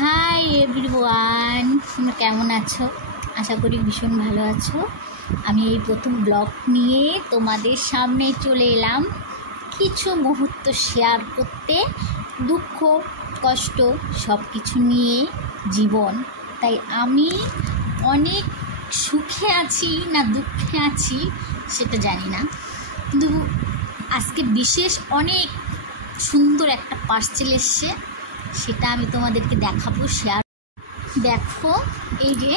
Hi everyone, তোমরা কেমন আছো? আশা করি ভীষণ ভালো আছো। আমি এই প্রথম ব্লগ নিয়ে তোমাদের সামনে চলে এলাম কিছু মুহূর্ত শেয়ার করতে। দুঃখ কষ্ট সব কিছু নিয়ে জীবন। তাই আমি অনেক সুখে আছি না দুঃখে আছি সেটা জানি না, কিন্তু আজকে বিশেষ অনেক সুন্দর একটা পার্সেল এসছে, সেটা আমি তোমাদেরকে দেখাবো, শেয়ার। দেখো, এই যে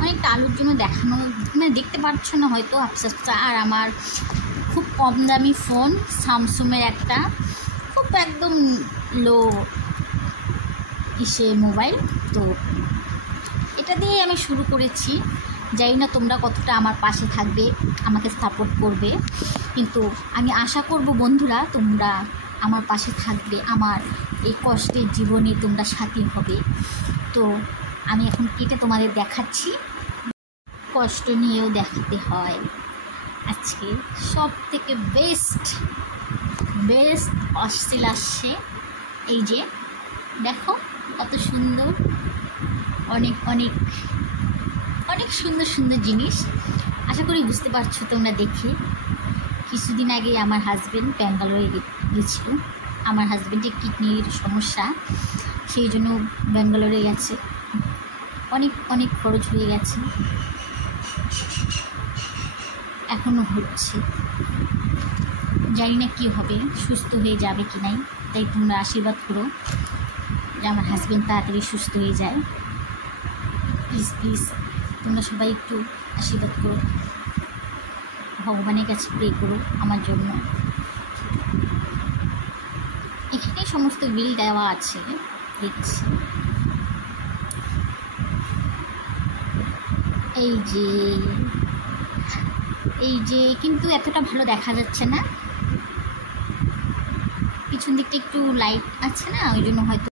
অনেকটা আলুর জন্য দেখানো, মানে দেখতে পাচ্ছ না হয়তো আফসাসটা। আর আমার খুব কম দামি ফোন, স্যামসুংয়ের একটা খুব একদম লো মোবাইল। তো এটা দিয়ে আমি শুরু করেছি। জানি না তোমরা কতটা আমার পাশে থাকবে, আমাকে সাপোর্ট করবে, কিন্তু আমি আশা করব বন্ধুরা তোমরা আমার পাশে থাকবে, আমার এই কষ্টের জীবনে তোমরা সাথী হবে। তো আমি এখন কেটে তোমাদের দেখাচ্ছি। কষ্ট নিয়েও দেখাতে হয়। আজকে সব থেকে বেস্ট পার্সেল আসছে। এই যে দেখো কত সুন্দর, অনেক অনেক অনেক সুন্দর সুন্দর জিনিস। আশা করি বুঝতে পারছো তোমরা দেখে। কিছুদিন আগে আমার হাজব্যান্ড ব্যাঙ্গালোরে গেছিল। আমার হাজব্যান্ডের কিডনির সমস্যা, সেই জন্য ব্যাঙ্গালোরে গেছে। অনেক অনেক খরচ হয়ে গেছে, এখনও হচ্ছে। জানি না কী হবে, সুস্থ হয়ে যাবে কি নাই। তাই তোমরা আশীর্বাদ করো যে আমার হাজব্যান্ড তাড়াতাড়ি সুস্থ হয়ে যায়। প্লিজ প্লিজ তোমরা সবাই একটু আশীর্বাদ করো, ভগবানের কাছে প্রে করো আমার জন্য। এখানে সমস্ত বিল দেওয়া আছে, দেখছি। এই যে কিন্তু এতটা ভালো দেখা যাচ্ছে না, পিছন দিকটা একটু লাইট আছে না, ওই জন্য হয়তো